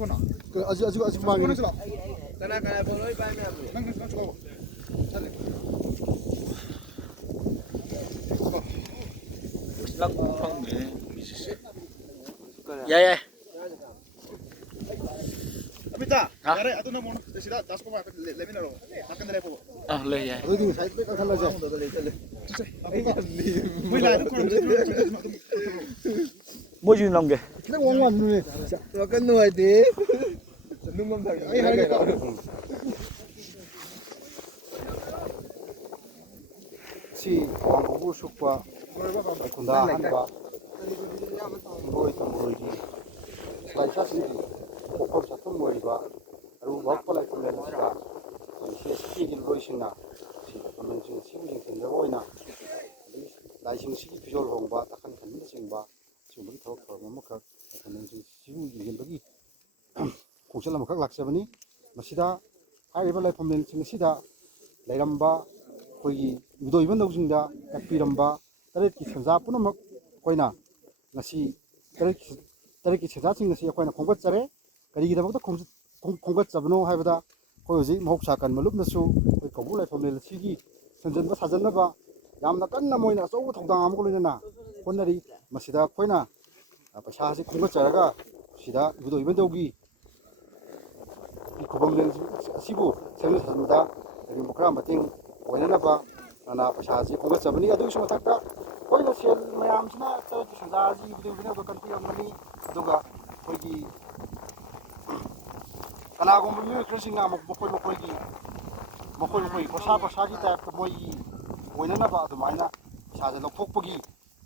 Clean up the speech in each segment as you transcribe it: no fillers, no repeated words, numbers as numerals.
ꯐꯣꯟꯅꯣ ꯑꯖꯤꯛ ꯃꯥꯡꯉꯤ Kana phone lối bay mẹ. ꯅꯪ ꯆꯣ ꯆꯠꯂꯦ ꯂꯪ ꯐꯪꯉꯦ ꯃꯤꯁꯦ ꯌꯥꯏ ꯑꯃꯤꯇꯥ ꯌꯥꯔꯦ ꯑꯗꯨꯅ ꯃꯣꯟ ꯁꯤꯗ ꯗꯥꯁꯀꯣꯃꯥ ꯂꯩꯃꯤꯟꯅꯔꯣ ꯅꯥꯀꯟꯗ ꯂꯩꯄꯣ ꯂꯩ ꯌꯥꯏ ꯑꯗꯨꯗꯤ ꯉꯁꯥꯏ ꯄꯦꯛ ꯀꯛꯊꯠꯂꯁꯦ ꯃꯣꯏ ꯂꯥꯏꯗ ꯈꯣꯏꯔꯝꯁꯦ ꯃꯣꯏꯁꯨ ꯅꯝꯒꯦ ꯈꯤꯇꯪ ꯋꯥꯡ ꯋꯥꯡꯗꯨꯅꯦ Wakan nuai di. Numam thằng. ꯑꯩ ꯍꯥꯏꯒꯦꯀꯣ ꯁꯤ ꯋꯥꯡꯕꯕꯨ ꯁꯨꯛꯄ ꯈꯨꯟꯗꯥ ꯑꯍꯥꯟꯕ ꯏꯕꯣꯏ ꯇꯝꯕꯣꯏꯒꯤ ꯂꯥꯏꯁꯥꯁꯤꯡꯒꯤ ꯄꯣꯛꯐꯝ ꯁꯛꯐꯝ ꯑꯣꯏꯔꯤꯕ ꯑꯔꯨꯕ ꯍꯛꯄ ꯂꯥꯏꯐꯝꯂꯦꯟ ꯑꯁꯤꯗ ꯁꯤꯒꯤ ꯂꯣꯏꯁꯤꯡꯅ ꯂꯝꯗꯝꯁꯤꯡ ꯑꯁꯤꯕꯨ ꯌꯦꯡꯁꯤꯟꯖꯕ ꯑꯣꯏꯅ ꯂꯥꯏꯁꯤꯡꯁꯤꯒꯤ ꯐꯤꯖꯣꯜ ꯍꯣꯡꯕ ꯇꯥꯈꯟ ꯈꯟꯕꯅꯆꯤꯡꯕ ꯁꯤꯒꯨꯝꯕꯒꯤ ꯊꯕꯛ ꯊꯧꯔꯝ ꯑꯃꯈꯛ ꯂꯝꯗꯝꯁꯤꯡ ꯑꯁꯤꯕꯨ ꯌꯦꯡꯁꯤꯟꯕꯒꯤ ꯈꯣꯡꯆꯠ ꯑꯃꯈꯛ ꯂꯥꯛꯆꯕꯅꯤ ꯃꯁꯤꯗ ꯍꯥꯏꯔꯤꯕ ꯂꯥꯏꯐꯝꯂꯦꯟꯁꯤꯡ ꯑꯁꯤꯗ ꯂꯩꯔꯝꯕ ꯑꯩꯈꯣꯏꯒꯤ ꯏꯕꯨꯙꯧ ꯏꯕꯟꯙꯧꯁꯤꯡꯗ ꯀꯠꯄꯤꯔꯝꯕ ꯇꯔꯦꯠꯀꯤ ꯁꯦꯟꯖꯥ ꯄꯨꯝꯅꯃꯛ ꯑꯩꯈꯣꯏꯅ ꯉꯁꯤ ꯇꯔꯦꯠꯀꯤ ꯁꯦꯟꯖꯥꯁꯤꯡ ꯑꯁꯤ ꯑꯩꯈꯣꯏꯅ ꯈꯣꯝꯒꯠꯆꯔꯦ ꯀꯔꯤꯒꯤꯗꯃꯛꯇ ꯈꯣꯝꯒꯠꯆꯕꯅꯣ ꯍꯥꯏꯕꯗ ꯑꯩꯈꯣꯏ ꯍꯧꯖꯤꯛ ꯃꯍꯧꯁꯥ ꯀꯟꯕ ꯂꯨꯞꯅꯁꯨ ꯑꯩꯈꯣꯏ ꯀꯧꯕ꯭ꯔꯨ ꯂꯥꯏꯐꯝꯂꯦꯟ ꯑꯁꯤꯒꯤ ꯁꯦꯝꯖꯤꯟꯕ ꯁꯥꯖꯟꯅꯕ ꯌꯥꯝꯅ ꯀꯟꯅ ꯃꯣꯏꯅ ꯑꯆꯧꯕ ꯊꯧꯗꯥꯡ ꯑꯃꯒ ꯂꯣꯏꯅꯅ ꯍꯣꯠꯅꯔꯤ ꯃꯁꯤꯗ ꯑꯩꯈꯣꯏꯅ ꯄꯩꯁꯥ ꯑꯁꯤ ꯈꯣꯝꯒꯠꯆꯔꯒ ꯁꯤꯗ ꯏꯕꯨꯙꯧ ꯏꯕꯟꯙꯧꯒꯤ ꯈꯨꯕꯝꯂꯦꯟ ꯑꯁꯤꯕꯨ ꯁꯦꯝꯖꯤꯟ ꯁꯥꯖꯤꯟꯕꯗ ꯀꯔꯤꯒꯨꯝꯕ ꯈꯔ ꯃꯇꯦꯡ ꯑꯣꯏꯅꯅꯕ ꯄꯩꯁꯥ ꯑꯁꯤ ꯈꯣꯝꯒꯠꯆꯕꯅꯤ ꯑꯗꯨꯒꯤꯁꯨ ꯃꯊꯛꯇ ꯑꯩꯈꯣꯏꯅ ꯁꯦꯜ ꯃꯌꯥꯝꯁꯤꯅ ꯇꯔꯦꯠꯀꯤ ꯁꯦꯟꯖꯥ ꯑꯁꯤ ꯏꯕꯨꯙꯧ ꯏꯕꯟꯙꯧꯗ ꯀꯠꯄꯤꯔꯝꯒꯅꯤ ꯑꯗꯨꯒ ꯑꯩꯈꯣꯏꯒꯤ ꯀꯅꯥꯒꯨꯝꯕ ꯃꯤꯑꯣꯏ ꯈꯔꯁꯤꯡꯅ ꯃꯈꯣꯏꯒꯤ ꯈꯣꯔꯁꯥꯒꯤ ꯇꯥꯏꯞꯇ ꯃꯣꯏꯒꯤ ꯑꯣꯏꯅꯅꯕ ꯑꯗꯨꯃꯥꯏꯅ ꯄꯩꯁꯥꯁꯦ ꯂꯧꯊꯣꯛꯄꯒꯤ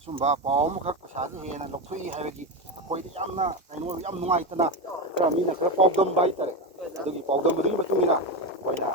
ꯁꯨꯝꯕ ꯄꯥꯎ ꯑꯃꯈꯛ ꯄꯩꯁꯥꯁꯦ ꯍꯦꯟꯅ ꯂꯧꯊꯣꯛꯏ ꯍꯥꯏꯕꯒꯤ ꯑꯩꯈꯣꯏꯗ ꯌꯥꯝꯅ ꯌꯥꯝ ꯅꯨꯡꯉꯥꯏꯇꯅ ꯈꯔ ꯃꯤꯅ ꯈꯔ ꯄꯥꯎꯗꯝꯕ ꯍꯥꯏꯇꯥꯔꯦ ꯑꯗꯨꯒꯤ ꯄꯥꯎꯗꯝꯕꯗꯨꯒꯤ ꯃꯇꯨꯡ ꯏꯟꯅ ꯑꯩꯈꯣꯏꯅ